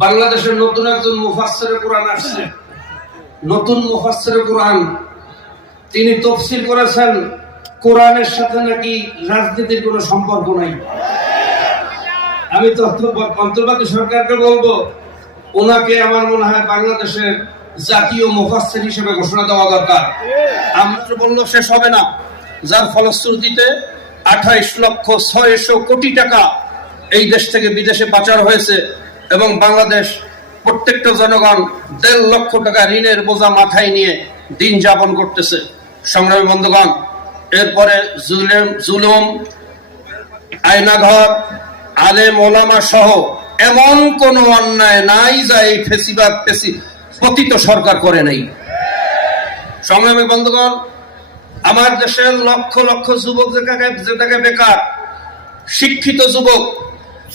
বাংলাদেশের নতুন একজন মুফাসসিরে কোরআন আসছে। নতুন মুফাসসিরে কোরআন। তিনি তফসিল করেছেন, কোরআনের সাথে নাকি রাজনীতির কোনো সম্পর্ক নাই। আমি তো অন্তর্বর্তী সরকারকে বলব, ওনাকে আমার মনে হয় বাংলাদেশের জাতীয় মুফাসসির হিসেবে ঘোষণা দেওয়া দরকার। আমরা বলল, শেষ হবে না। যার ফলশ্রুতিতে আঠাইশ লক্ষ ছয়শো কোটি টাকা এই দেশ থেকে বিদেশে পাচার হয়েছে। এবং বাংলাদেশ প্রত্যেকটা জনগণ দেড় লক্ষ টাকা ঋণের বোঝা মাথায় নিয়ে দিন যাপন করতেছে। সংগ্রামী বন্ধুগণ, এরপরে জুলেম জুলুম, আয়নাঘর, আলেম ওলামা সহ এমন কোন অন্যায় নাই যা এই ফেসিবাদ ফেসি পতিত সরকার করে নাই। সংগ্রামী বন্ধুগণ, আমার দেশের লক্ষ লক্ষ যুবক যেটাকে যেটাকে বেকার, শিক্ষিত যুবক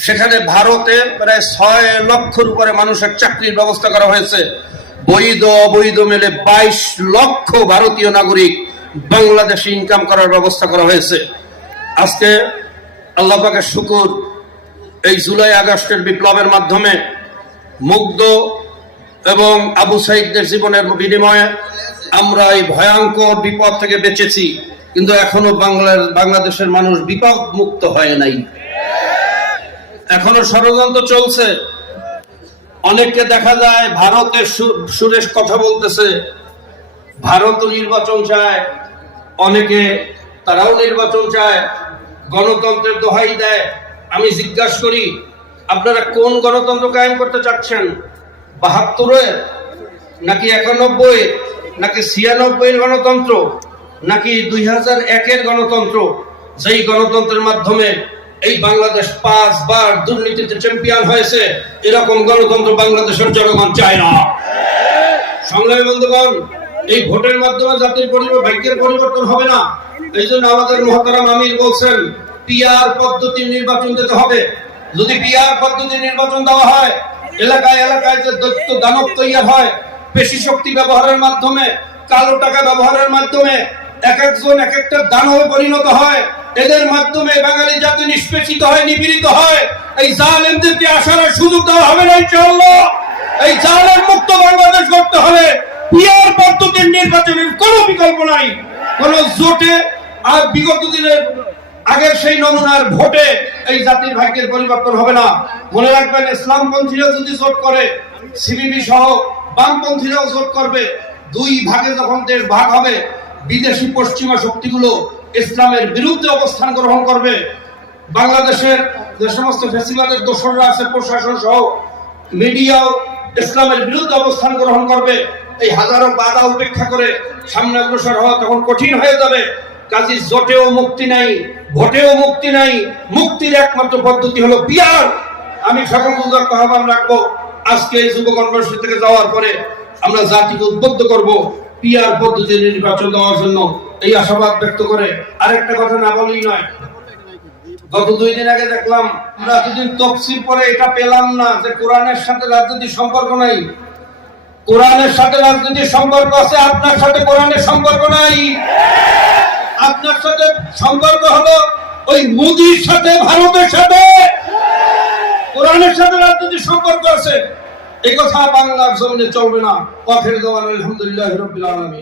সেখানে ভারতে প্রায় ছয় লক্ষর উপরে মানুষের চাকরির ব্যবস্থা করা হয়েছে। বৈধ অবৈধ মেলে বাইশ লক্ষ ভারতীয় নাগরিক বাংলাদেশে ইনকাম করার ব্যবস্থা করা হয়েছে। আজকে আল্লাহ পাকের শুকুর, এই জুলাই আগস্টের বিপ্লবের মাধ্যমে মুগ্ধ এবং আবু সাইদদের জীবনের বিনিময়ে আমরা এই ভয়ঙ্কর বিপদ থেকে বেঁচেছি। কিন্তু এখনও বাংলার বাংলাদেশের মানুষ বিপদ মুক্ত হয় নাই। এখনও ষড়যন্ত্র চলছে। অনেককে দেখা যায় ভারতের সুরেশ কথা বলতেছে। ভারত নির্বাচন চায়, অনেকে তারাও নির্বাচন চায়, গণতন্ত্রের দোহাই দেয়। আমি জিজ্ঞাসা করি, আপনারা কোন গণতন্ত্র কায়েম করতে চাচ্ছেন? বাহাত্তরের? নাকি একানব্বই নাকি ছিয়ানব্বই গণতন্ত্র? নাকি দুই হাজার একের গণতন্ত্র? যেই গণতন্ত্রের মাধ্যমে এই বাংলাদেশ পাঁচবার দুর্নীতিতে চ্যাম্পিয়ন হয়েছে। এরকম গণতন্ত্র বাংলাদেশের জনগণ চায় না। সংগ্রামী বন্ধুগণ, এই ভোটের মাধ্যমে জাতির পরিবর্তন ভাগ্যের পরিবর্তন হবে না। এই জন্য আমাদের মহতারাম আমির বলছেন পিআর পদ্ধতি নির্বাচন দিতে হবে। যদি পিআর পদ্ধতি নির্বাচন দেওয়া হয়, এলাকায় এলাকায় যে দৈত্য দানব তৈরি হয়, পেশি শক্তি ব্যবহারের মাধ্যমে, কালো টাকা ব্যবহারের মাধ্যমে এক একজন এক একটা দানবে পরিণত হয়। এদের মাধ্যমে বাঙালি জাতি নিষ্পেষিত হয়, নিপীড়িত হয়। এই জালেমদেরকে আসার সুযোগ দেওয়া হবে না, ইনশাআল্লাহ। এই জালেম মুক্ত বাংলাদেশ করতে হবে। পিয়ার পদ্ধতির নির্বাচনের কোনো বিকল্প নাই। কোন জোটে আর বিগত দিনের আগের সেই নমুনার ভোটে এই জাতির ভাগ্যের পরিবর্তন হবে না। মনে রাখবেন ইসলামপন্থীরা যদি জোট করে সিবিবি সহ বামপন্থীরাও জোট করবে। দুই ভাগে যখন দেশ ভাগ হবে বিদেশি পশ্চিমা শক্তিগুলো ইসলামের বিরুদ্ধে অবস্থান গ্রহণ করবে। বাংলাদেশের যে সমস্ত ফেসিবাদের দোসররা আছে, প্রশাসন সহ মিডিয়াও ইসলামের বিরুদ্ধে অবস্থান গ্রহণ করবে। এই হাজারো বাধা উপেক্ষা করে সামনে অগ্রসর হওয়া তখন কঠিন হয়ে যাবে। কাজী জোটেও মুক্তি নাই, ভোটেও মুক্তি নাই, মুক্তির একমাত্র পদ্ধতি হলো বিয়ার আমি সকল উদার্ত আহ্বান রাখব। আজকে এই যুব কনভার্সিটি থেকে যাওয়ার পরে আমরা জাতিকে উদ্বুদ্ধ করব। পিয়ার পদ্ধতি নির্বাচন দেওয়ার জন্য এই আশাবাদ ব্যক্ত করে। আরেকটা কথা না বলেই নয়, গত দুই দিন আগে দেখলাম আমরা এতদিন তফসিল পরে এটা পেলাম না যে কোরআনের সাথে রাজনীতির সম্পর্ক নাই। কোরআনের সাথে রাজনীতির সম্পর্ক আছে, আপনার সাথে কোরআনের সম্পর্ক নাই। আপনার সাথে সম্পর্ক হলো ওই মোদির সাথে, ভারতের সাথে। কোরআনের সাথে রাজনীতির সম্পর্ক আছে। কথা বাংলার জমিনে চলবে না। পথের দেওয়ান আলহামদুলিল্লাহ রবিল আলমী